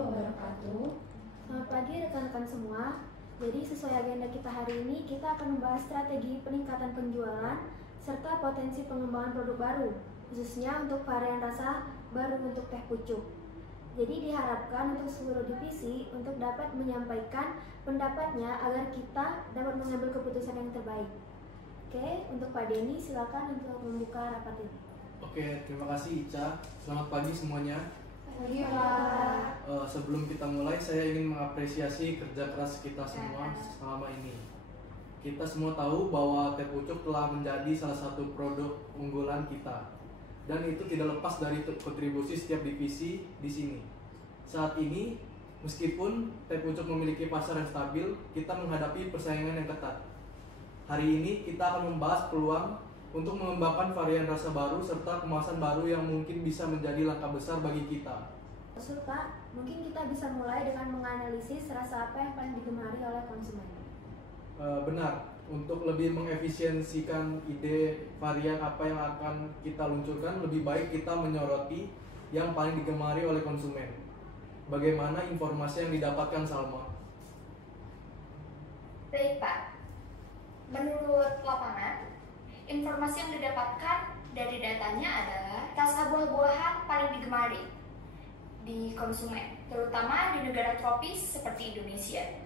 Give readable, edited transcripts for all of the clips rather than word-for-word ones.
wabarakatuh. Selamat pagi rekan-rekan semua. Jadi sesuai agenda kita hari ini, kita akan membahas strategi peningkatan penjualan serta potensi pengembangan produk baru, khususnya untuk varian rasa baru untuk teh pucuk. Jadi diharapkan untuk seluruh divisi untuk dapat menyampaikan pendapatnya agar kita dapat mengambil keputusan yang terbaik. Oke, untuk Pak Denny silakan untuk membuka rapat ini. Oke, terima kasih Ica. Selamat pagi semuanya. Pagi Pak. Sebelum kita mulai, saya ingin mengapresiasi kerja keras kita semua selama ini. Kita semua tahu bahwa teh pucuk telah menjadi salah satu produk unggulan kita, dan itu tidak lepas dari kontribusi setiap divisi di sini. Saat ini, meskipun teh pucuk memiliki pasar yang stabil, kita menghadapi persaingan yang ketat. Hari ini kita akan membahas peluang untuk mengembangkan varian rasa baru serta kemasan baru yang mungkin bisa menjadi langkah besar bagi kita. Maksud Pak, mungkin kita bisa mulai dengan menganalisis rasa apa yang paling digemari oleh konsumen. Benar, untuk lebih mengefisiensikan ide varian apa yang akan kita luncurkan, lebih baik kita menyoroti yang paling digemari oleh konsumen. Bagaimana informasi yang didapatkan, Salma? Baik Pak, menurut lapangan, informasi yang didapatkan dari datanya adalah rasa buah-buahan paling digemari di konsumen, terutama di negara tropis seperti Indonesia.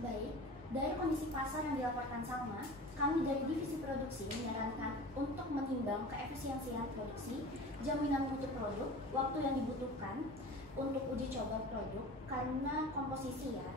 Baik, dari kondisi pasar yang dilaporkan Salma, kami dari divisi produksi menyarankan untuk menimbang keefisiensian produksi, jaminan mutu produk, waktu yang dibutuhkan untuk uji coba produk karena komposisi ya,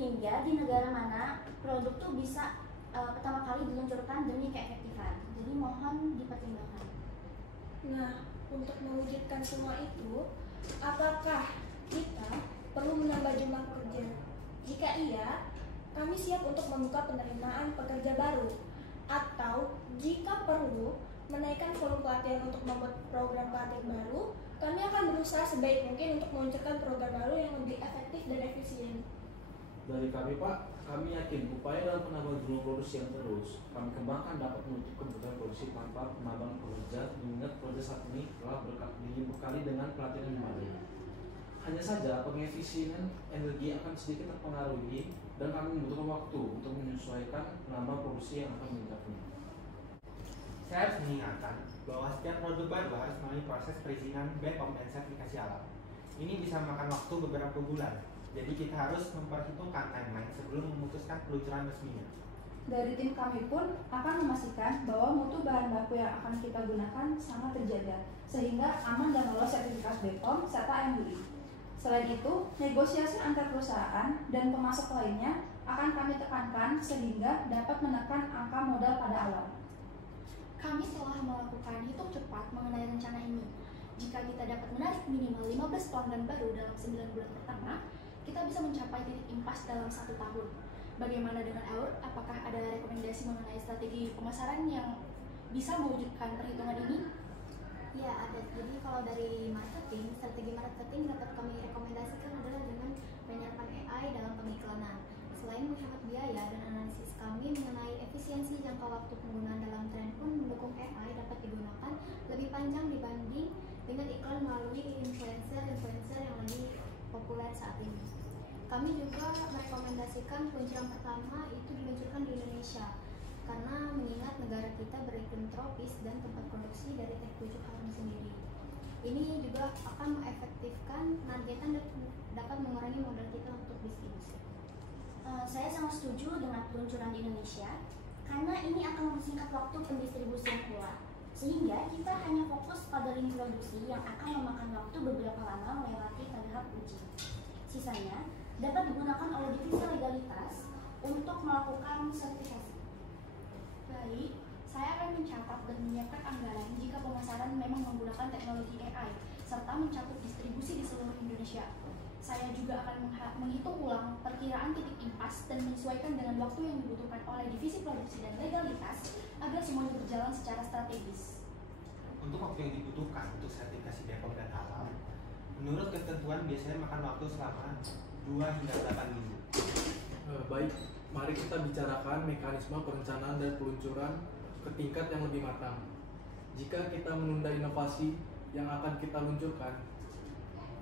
hingga di negara mana produk tuh bisa pertama kali diluncurkan demi keefektifan. Jadi mohon dipertimbangkan. Nah, untuk mewujudkan semua itu, apakah kita perlu menambah jumlah pekerja? Jika iya, kami siap untuk membuka penerimaan pekerja baru. Atau jika perlu menaikkan volume pelatihan untuk membuat program pelatihan baru, kami akan berusaha sebaik mungkin untuk meluncurkan program baru yang lebih efektif dan efisien. Dari kami Pak, kami yakin upaya dalam penambahan jumlah produksi yang terus kami kembangkan dapat menutup kebutuhan produksi tanpa penambahan pekerja, mengingat proyek saat ini telah dibekali dengan pelatihan yang memadai. Hanya saja pengefisienan energi akan sedikit terpengaruhi dan kami membutuhkan waktu untuk menyesuaikan penambah produksi yang akan meningkatnya. Saya harus mengingatkan bahwa setiap produk baru harus melalui proses perizinan BPOM dan sertifikasi alam. Ini bisa memakan waktu beberapa bulan. Jadi kita harus memperhitungkan timeline sebelum memutuskan peluncuran resminya. Dari tim kami pun akan memastikan bahwa mutu bahan baku yang akan kita gunakan sangat terjaga, sehingga aman dan lolos sertifikat BPOM serta MUI. Selain itu, negosiasi antar perusahaan dan pemasok lainnya akan kami tekankan sehingga dapat menekan angka modal pada awal. Kami telah melakukan hitung cepat mengenai rencana ini. Jika kita dapat menarik minimal 15 pelanggan baru dalam 9 bulan pertama, kita bisa mencapai titik impas dalam 1 tahun. Bagaimana dengan Aur? Apakah ada rekomendasi mengenai strategi pemasaran yang bisa mewujudkan perhitungan ini? Ya, ada. Jadi kalau dari marketing, strategi marketing dapat kami rekomendasikan adalah dengan penyerapan AI dalam pengiklanan. Selain menghemat biaya dan analisis kami mengenai efisiensi jangka waktu penggunaan dalam tren pun mendukung AI dapat digunakan lebih panjang dibanding dengan iklan melalui influencer yang lebih populer saat ini. Kami juga merekomendasikan peluncuran pertama itu diluncurkan di Indonesia karena mengingat negara kita beriklim tropis dan tempat produksi dari teh pucuk harum sendiri. Ini juga akan mengefektifkan targetan dan dapat mengurangi modal kita untuk distribusi. Saya sangat setuju dengan peluncuran di Indonesia karena ini akan mempersingkat waktu pendistribusian keluar, sehingga kita hanya fokus pada lini produksi yang akan memakan waktu beberapa lama melewati tahap uji. Sisanya dapat digunakan oleh divisi legalitas untuk melakukan sertifikasi. Baik, saya akan mencatat dan menyiapkan anggaran jika pemasaran memang menggunakan teknologi AI serta mencakup distribusi di seluruh Indonesia. Saya juga akan menghitung ulang perkiraan titik impas dan menyesuaikan dengan waktu yang dibutuhkan oleh divisi produksi dan legalitas agar semuanya berjalan secara strategis. Untuk waktu yang dibutuhkan untuk sertifikasi BPOM dan alam, menurut ketentuan biasanya makan waktu selama 2 hingga 8 minggu. Baik, mari kita bicarakan mekanisme perencanaan dan peluncuran ke tingkat yang lebih matang. Jika kita menunda inovasi yang akan kita luncurkan,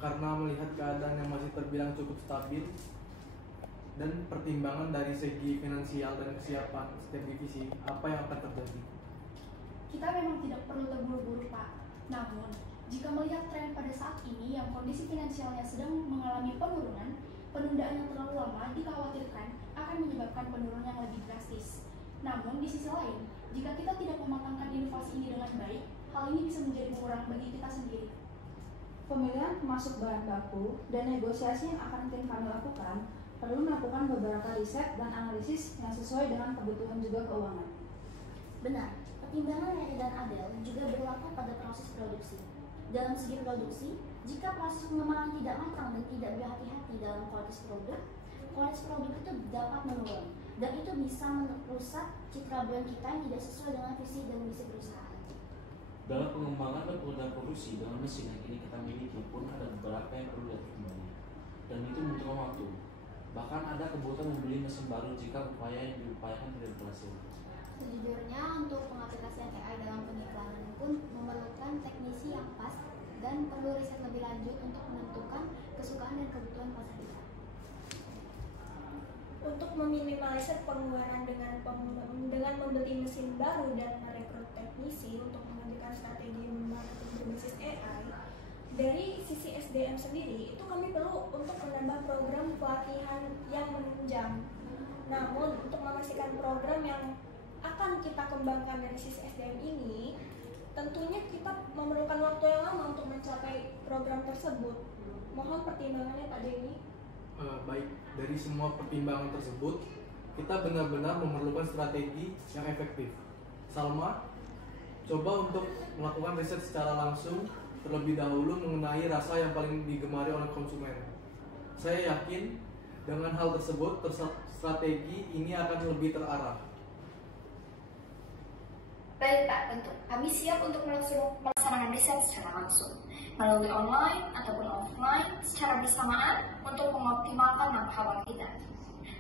karena melihat keadaan yang masih terbilang cukup stabil dan pertimbangan dari segi finansial dan kesiapan setiap divisi, apa yang akan terjadi? Kita memang tidak perlu terburu-buru, Pak. Namun, jika melihat tren pada saat ini yang kondisi finansialnya sedang mengalami penurunan, penundaan yang terlalu lama dikhawatirkan akan menyebabkan penurunan yang lebih drastis. Namun, di sisi lain, jika kita tidak mematangkan inovasi ini dengan baik, hal ini bisa menjadi pengurang bagi kita sendiri. Pemilihan pemasok bahan baku dan negosiasi yang akan tim kami lakukan perlu melakukan beberapa riset dan analisis yang sesuai dengan kebutuhan juga keuangan. Benar, pertimbangan Heri dan Adel juga berlaku pada proses produksi. Dalam segi produksi, jika proses pengembangan tidak matang dan tidak berhati-hati dalam kualitas produk itu dapat menurun, dan itu bisa merusak citra brand kita yang tidak sesuai dengan visi dan misi perusahaan. Dalam pengembangan dan pengurusan produksi dengan mesin yang ini kita miliki pun ada beberapa yang perlu diatur kembali, dan itu membutuhkan waktu. Bahkan ada kebutuhan membeli mesin baru jika upaya yang diupayakan tidak berhasil. Sejujurnya, untuk pengaplikasian AI dalam pengiklanan pun memerlukan teknisi yang pas dan perlu riset lebih lanjut untuk menentukan kesukaan dan kebutuhan pasar kita. Untuk meminimalisir pengeluaran dengan membeli mesin baru dan merekrut teknisi untuk mengajukan strategi marketing berbasis AI, dari sisi SDM sendiri itu kami perlu untuk menambah program pelatihan yang menunjang. Namun untuk memastikan program yang akan kita kembangkan dari sisi SDM ini, tentunya kita memerlukan waktu yang lama untuk mencapai program tersebut. Mohon pertimbangannya Pak Denny. Baik, dari semua pertimbangan tersebut, kita benar-benar memerlukan strategi yang efektif. Salma, coba untuk melakukan riset secara langsung terlebih dahulu mengenai rasa yang paling digemari oleh konsumen. Saya yakin dengan hal tersebut, strategi ini akan lebih terarah. Baik Pak, tentu. Kami siap untuk melaksanakan riset secara langsung, melalui online ataupun offline secara bersamaan untuk mengoptimalkan martabat kita.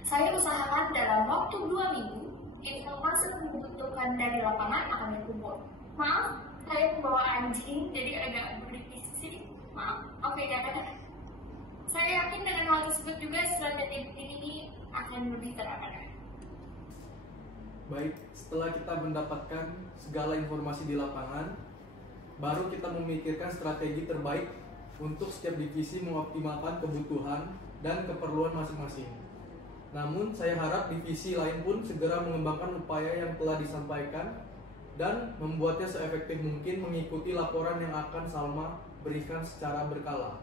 Saya usahakan dalam waktu 2 minggu, informasi yang dibutuhkan dari lapangan akan dikumpul. Maaf, saya membawa anjing, jadi agak berisik di sini. Maaf, oke, jangan. Saya yakin dengan hal tersebut juga strategi ini akan lebih terarah. Baik, setelah kita mendapatkan segala informasi di lapangan, baru kita memikirkan strategi terbaik untuk setiap divisi mengoptimalkan kebutuhan dan keperluan masing-masing. Namun, saya harap divisi lain pun segera mengembangkan upaya yang telah disampaikan dan membuatnya seefektif mungkin mengikuti laporan yang akan Salma berikan secara berkala.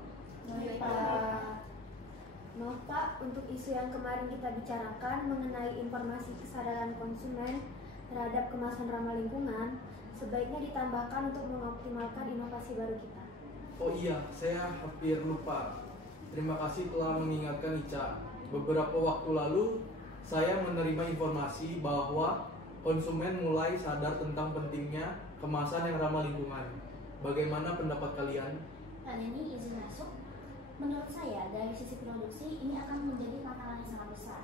Maaf Pak, untuk isu yang kemarin kita bicarakan mengenai informasi kesadaran konsumen terhadap kemasan ramah lingkungan, sebaiknya ditambahkan untuk mengoptimalkan inovasi baru kita. Oh iya, saya hampir lupa. Terima kasih telah mengingatkan Ica. Beberapa waktu lalu, saya menerima informasi bahwa konsumen mulai sadar tentang pentingnya kemasan yang ramah lingkungan. Bagaimana pendapat kalian? Pak Denny, izin masuk. Menurut saya, dari sisi produksi, ini akan menjadi tantangan yang sangat besar.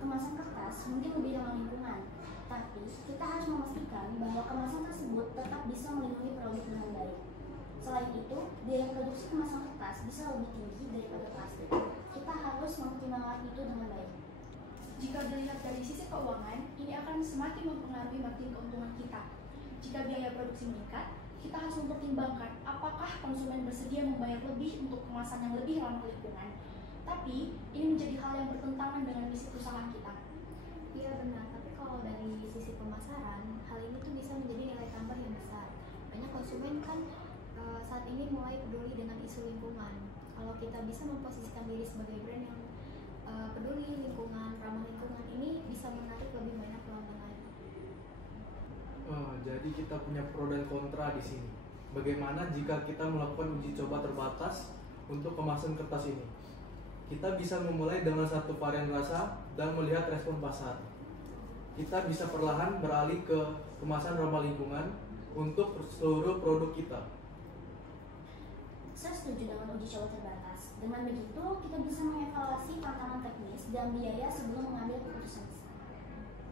Kemasan kertas mungkin lebih ramah lingkungan, tapi kita harus memastikan bahwa kemasan tersebut tetap bisa melindungi produk dengan baik. Selain itu, biaya produksi kemasan kertas bisa lebih tinggi daripada plastik. Kita harus mengoptimalkan itu dengan baik. Jika dilihat dari sisi keuangan, ini akan semakin mempengaruhi margin keuntungan kita. Jika biaya produksi meningkat, kita harus mempertimbangkan apakah konsumen bersedia membayar lebih untuk kemasan yang lebih ramah lingkungan. Tapi, ini menjadi hal yang bertentangan dengan misi perusahaan kita. Iya benar, tapi kalau dari sisi pemasaran, hal ini tuh bisa menjadi nilai tambah yang besar. Banyak konsumen kan saat ini mulai peduli dengan isu lingkungan. Kalau kita bisa memposisikan diri sebagai brand yang peduli lingkungan, ramah lingkungan, ini bisa menarik lebih banyak pelanggan lain. Jadi kita punya pro dan kontra di sini. Bagaimana jika kita melakukan uji coba terbatas untuk kemasan kertas ini? Kita bisa memulai dengan satu varian rasa dan melihat respon pasar. Kita bisa perlahan beralih ke kemasan ramah lingkungan untuk seluruh produk kita. Saya setuju dengan uji coba terbatas. Dengan begitu, kita bisa mengevaluasi tantangan teknis dan biaya sebelum mengambil keputusan.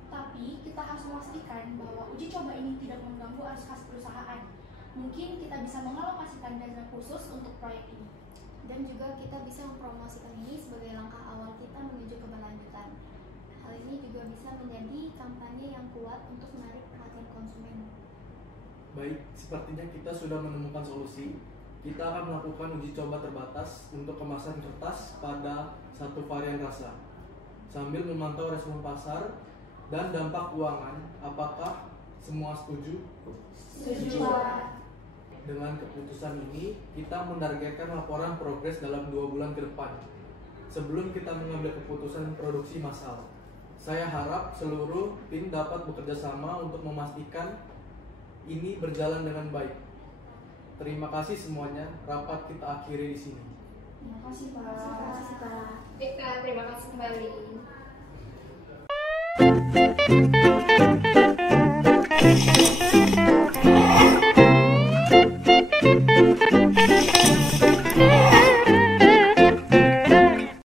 Tapi, kita harus memastikan bahwa uji coba ini tidak mengganggu arus kas perusahaan. Mungkin kita bisa mengalokasikan dana khusus untuk proyek ini. Dan juga kita bisa mempromosikan ini sebagai langkah awal kita menuju keberlanjutan. Hal ini juga bisa menjadi kampanye yang kuat untuk menarik perhatian konsumen. Baik, sepertinya kita sudah menemukan solusi. Kita akan melakukan uji coba terbatas untuk kemasan kertas pada satu varian rasa, sambil memantau respon pasar dan dampak keuangan. Apakah semua setuju? Setuju. Dengan keputusan ini, kita menargetkan laporan progres dalam 2 bulan ke depan sebelum kita mengambil keputusan produksi massal. Saya harap seluruh tim dapat bekerja sama untuk memastikan ini berjalan dengan baik. Terima kasih semuanya. Rapat kita akhiri di sini. Terima kasih Pak. Terima kasih, Pak. Terima kasih kembali.